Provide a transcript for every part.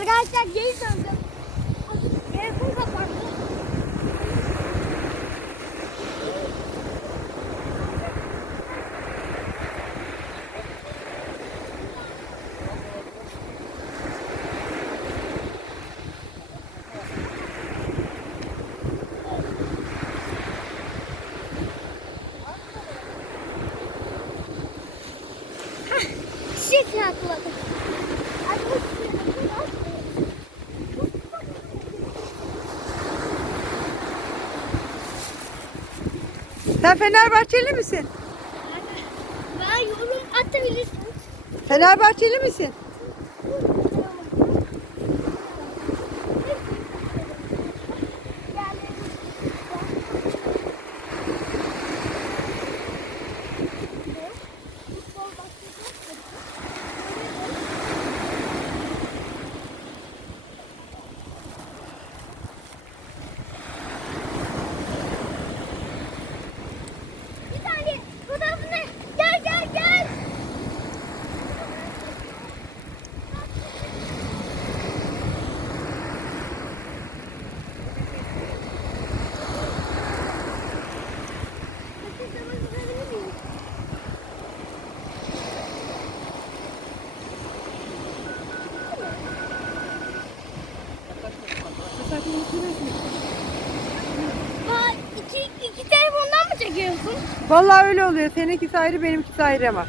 Arkadaşlar geri döndüm. Telefon kapandı. Hah, Çiçek atladı. Ay, bu Sen Fenerbahçeli misin? Ben yorum atabilirsin. Fenerbahçeli misin? Bir tane fotoğrafını gel gel gel. Ha, iki, iki telefondan mı çekiyorsun? Vallahi öyle oluyor. Seninkisi ayrı, benimkisi ayrı ama.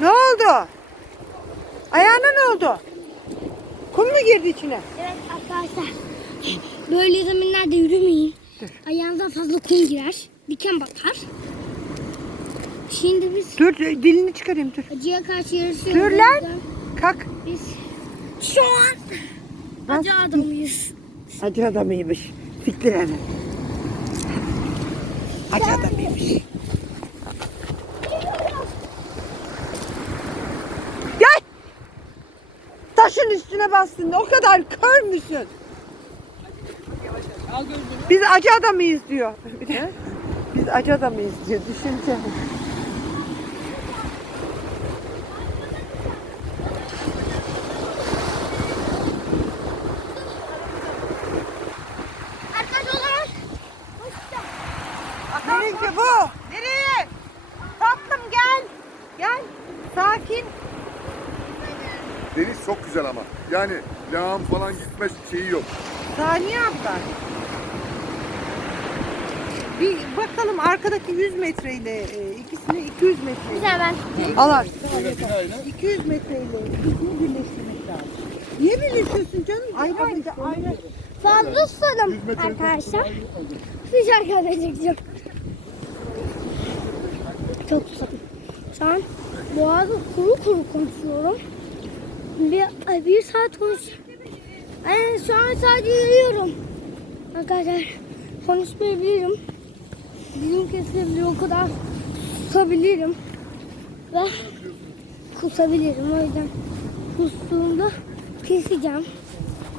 Ne oldu? Ayağına ne oldu? Kum mu girdi içine? Evet arkadaşlar. Böyle zeminlerde yürümeyin. Ayağınıza fazla kum girer. Diken batar. Şimdi biz Dur dilini çıkarayım dur. acıya karşı yarışıyoruz. Dur lan. Kalk. Biz şu an acı adamıyız. Acı adamıymış. Siktir hele. Acı adamıymış. Gel. Taşın üstüne bastın. O kadar kör müsün? Biz acı adamıyız diyor. Biz acı adamıyız diyor. Düşünce. Arkadaşlar. Nereye bu? Nereye? Tatlım gel. Gel. Sakin. Deniz çok güzel ama. Yani lağım falan gitme şeyi yok. Saniye abla. Bir bakalım arkadaki 100 metreyle e, ikisini 200 metreyle. Güzel ben. Al al. Böyle binayla 200 metreyle ikisini birleştirmek lazım. Niye birleşiyorsun canım? Ayrı ayrı ayrı. Fazla susadım 100 metre arkadaşlar. Sıcak çekeceğim. Çok susadım. Şu an boğazı kuru kuru konuşuyorum. Bir, bir saat konuş. Yani şu an sadece yürüyorum. Arkadaşlar konuşmayabilirim. Dilim kesilebilir o kadar susabilirim. Ve kusabilirim o yüzden kustuğumda keseceğim.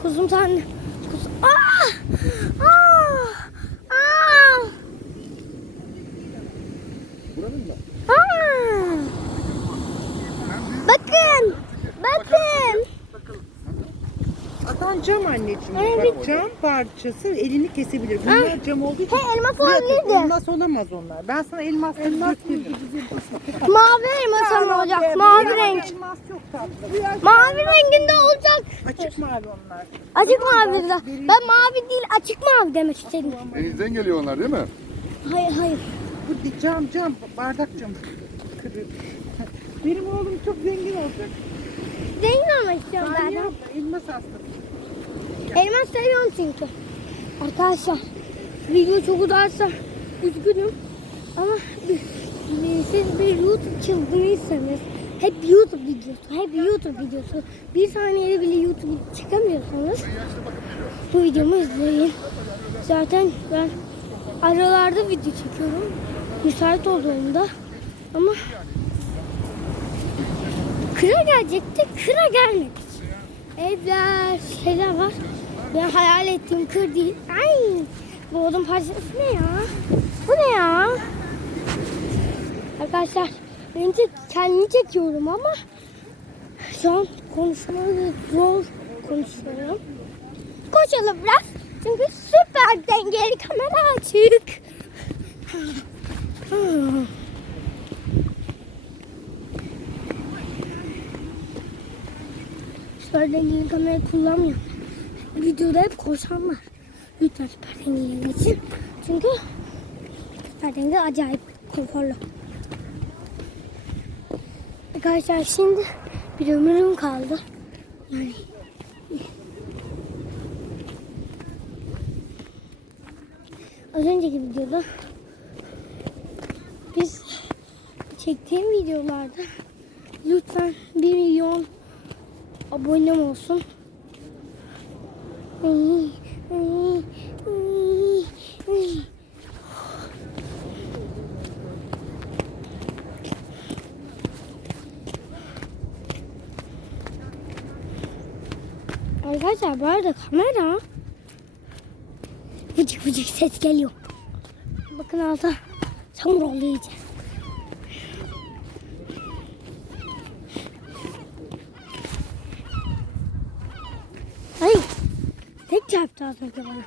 Kuzum sen kus. Aa! Aa! Aa! buranın mı? Aa! Bakın. Bakın. Atan cam anneciğim. Evet. Bak cam parçası elini kesebilir. Bunlar cam olduğu için. He, elmas tak- olabilirdi. Elmas olamaz onlar. Ben sana elmas elmas Mavi elmas ama olacak. Mavi renk. Elmas çok tatlı. Mavi renginde olacak. Açık mavi onlar. Açık mavi de. Ben mavi değil açık mavi demek istedim. Denizden geliyor onlar değil mi? Hayır hayır. Bu cam cam bardak cam kırır. Benim oğlum çok zengin olacak. Zengin olmak istiyorum abla elmas hastası. Elmas seviyorum çünkü. Arkadaşlar video çok uzarsa üzgünüm. Ama siz bir YouTube çılgınıysanız hep YouTube videosu, hep YouTube videosu. Bir saniyede bile YouTube çıkamıyorsanız bu videomu izleyin. Zaten ben aralarda video çekiyorum. Müsait olduğumda. Ama kıra gelecekti. Kıra gelmedi. Evler, şeyler var. Ben hayal ettiğim kır değil. Ay, bu odun parçası ne ya? Bu ne ya? Arkadaşlar, ben de kendimi çekiyorum ama şu an konuşmayı zor konuşuyorum. Koşalım biraz. Çünkü süper dengeli kamera açık. Süper dengeli kamera kullanmıyorum. Videoda hep koşan var. Lütfen süper dengeli geçin. Çünkü süper denge acayip konforlu. Arkadaşlar şimdi bir ömrüm kaldı. Yani az önceki videoda biz çektiğim videolarda lütfen 1 milyon abonem olsun. Arkadaşlar bu arada kamera vıcık vıcık ses geliyor. Bakın alta çamur iyice. Ay tek çarptı az önce bana.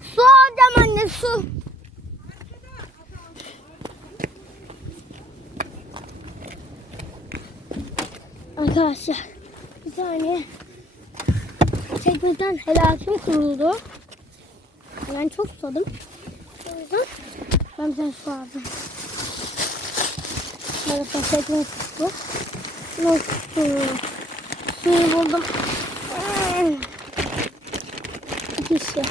Su alacağım anne su. Arkadaşlar bir saniye çekmekten helakim kuruldu. Ben çok susadım. O yüzden ben tane su aldım. Maalesef çekme tuttu. Nasıl? Suyu buldum. İki kişi.